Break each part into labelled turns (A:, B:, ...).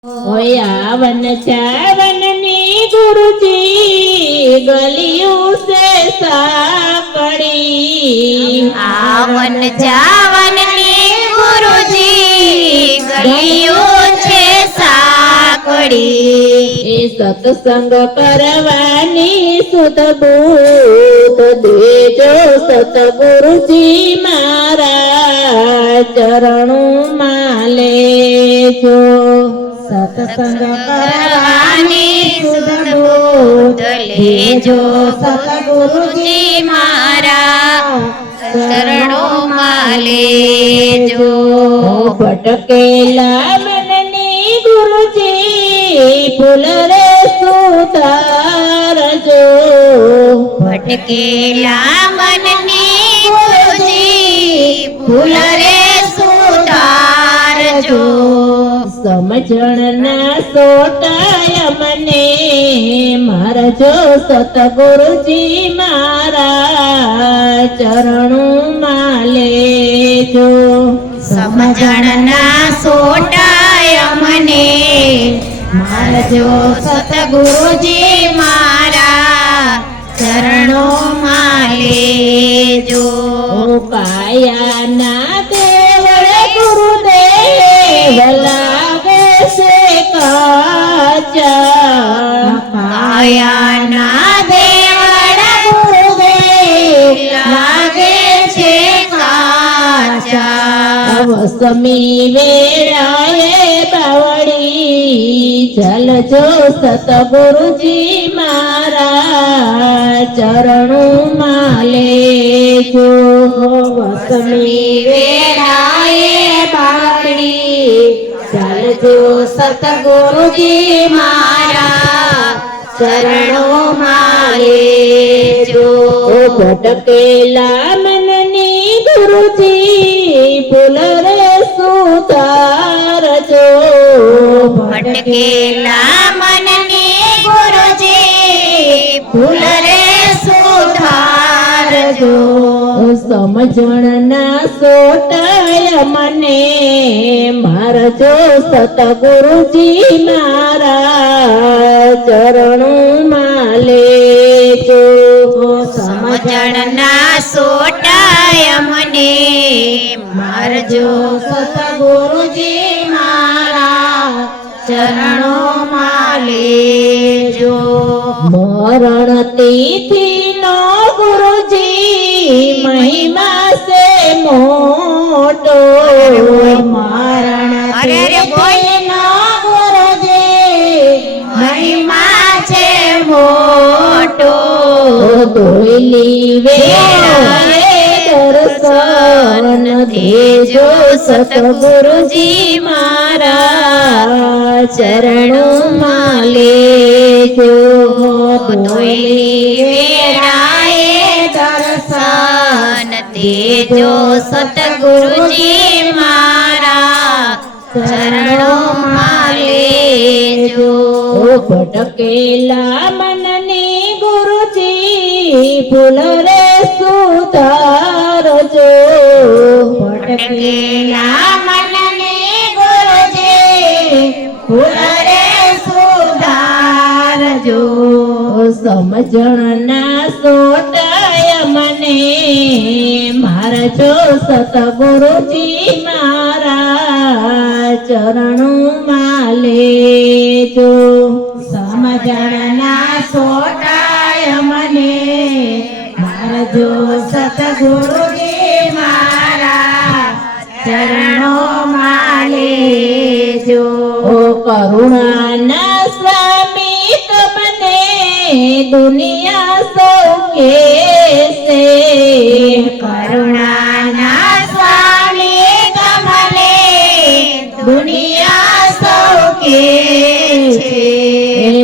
A: One ચાવનની ગુરુજી ગલિયું સે સાકડી
B: આવન જાવનની ગુરુજી ગલિયું છે સાંકડી
A: એ સત્સંગ કરવાની બૂધ દેજો સતગુરુજી મારા ચરણોમાં લેજો. સત્સંગ
B: કરવાની સુધ બુધ લેજો સતગુરુજી મારા શરણો માલેજો
A: ભટકેલા મનની ગુરુજી ફૂલ રે સુધારજો
B: ભટકેલા મનની ગુરુજી ભૂલ
A: સમજણના સોટાય મને મારજો સતગુરુજી મારા ચરણોમાં લેજો.
B: સમજણના સોટાય મને મારજો સતગુરુજી મારા ચરણોમાં લેજો.
A: કાયાના
B: કાયાના દેવડા ગુરુદેવ લાગે છે કાચા
A: વસમી વેળાએ બાવળી ચલજો સતગુરુજી મારા ચરણોમાં લેજો વસમી વેળાએ બાવળી ચાલજો
B: સતગુરુજી મારા ચરણોમાં મારે
A: જો. ભટકેલા મનની ગુરુજી ફૂલ રે સુધારજો.
B: ભટકેલા મનની
A: સમજણના સોટાય મને. મારજો સતગુરુજી મારા ચરણોમાં લેજો.
B: સમજણના સોટાય મને. મારજો સતગુરુજી મારા ચરણોમાં લેજો.
A: મરણ તિથિ મોટો મરણ
B: અરે બોલ.
A: તિથિનો ગુરુજી
B: મહિમા છે મોટો.
A: દોયલી વેળાએ દર્શન દેજો સતગુરુજી મારા ચરણોમાં લેજો.
B: દોયલી દેજો સતગુરુજી મારા ચરણોમાં લેજો
A: ભટકેલા મનને ગુરુજી ફૂલ રે સુધારજો
B: ભટકેલા મનને ગુરુજી ભૂલ રે સુધારજો
A: સમજણના મને મારજો સતગુરુજી મારા ચરણોમાં લેજો.
B: સમજણના સોટાય મને. મારજો સતગુરુજી મારા ચરણોમાં લેજો.
A: કરુણાના સ્વામી દુનિયા સૌકે છે.
B: કરુણાના સ્વામી કમલે દુનિયા સૌ કે છે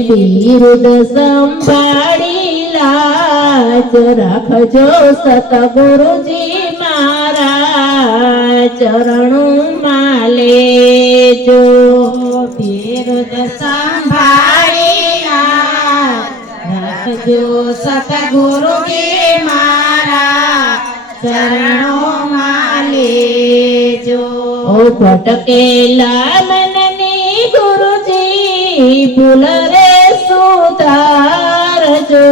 A: બિરુદ સંભાળી લાજ રાખજો સતગુરુજી મારા ચરણોમાં લેજો.
B: બિરુદ સંભાળી રાખજો સતગુરુજી મારા ચરણોમાં લેજો
A: ઓ ભટકેલા મનની ગુરુજી ભૂલ રે સુધારજો.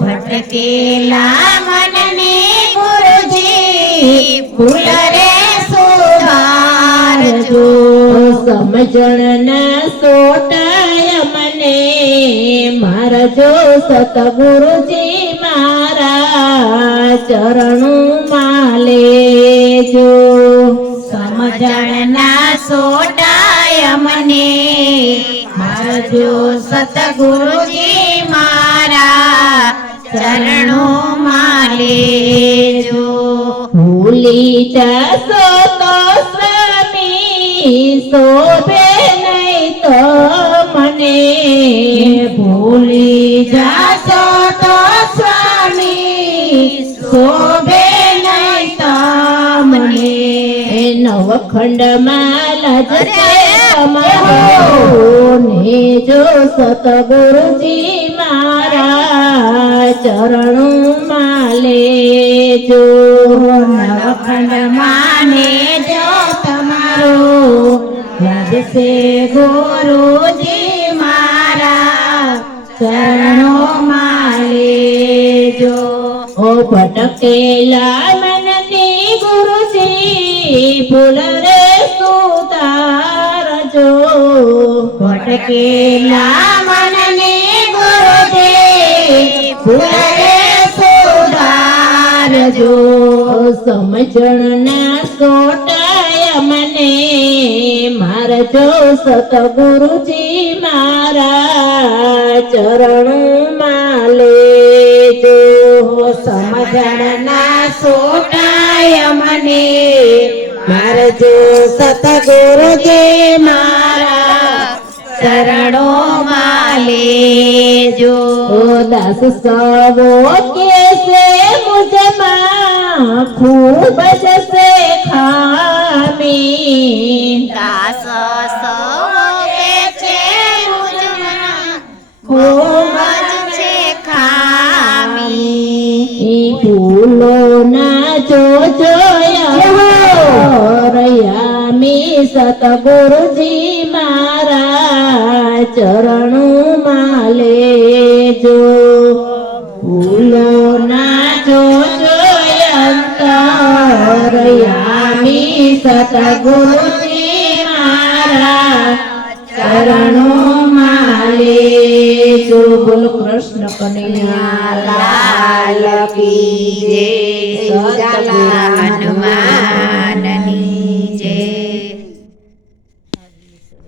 B: ભટકેલા મનને ગુરુજી ભૂલ રે સુધારજો.
A: સમજણ ના સોટાય મને મારા જો સતગુરુજી મારા ચરણું માલેજો
B: સમજણના સોડાય મને મારજો સતગુરુજી મારા ચરણો માલેજો
A: ભૂલી જશો તો સ્વામી શોભે
B: જાશો તો સ્વામી શોભે નહીં તમને
A: નવખંડ લજશે
B: અરે,
A: જો સતગુરુજી મારા ચરણોમાં લેજો
B: નવખંડ માને જો તમારો ગુરુજી ચરણો માલેજો
A: ઓ ભટકેલા મનની ગુરુજી ભૂલ રે સુતારજો
B: ભટકેલા મનને ગુરુજી ભૂલે સુધારજો
A: સમજણ ના સોટાય મને મારજો સતગુરુજી મારા ચરણોમાં લેજો.
B: સમજણના સોટાય મને. મારજો સતગુરુજી મારા ચરણો માલે
A: જો દાસ સવો કેસે મુજમાં ખૂબ જ સે ખામી
B: દાસ સવે છે મુજમાં ખૂબ જ છે ખામી
A: ઈ ફૂલો ના જોજો રયામી સતગુરુજી બોલ કૃષ્ણ કનૈયા
B: લાલ કી જય સચલા હનુમાન.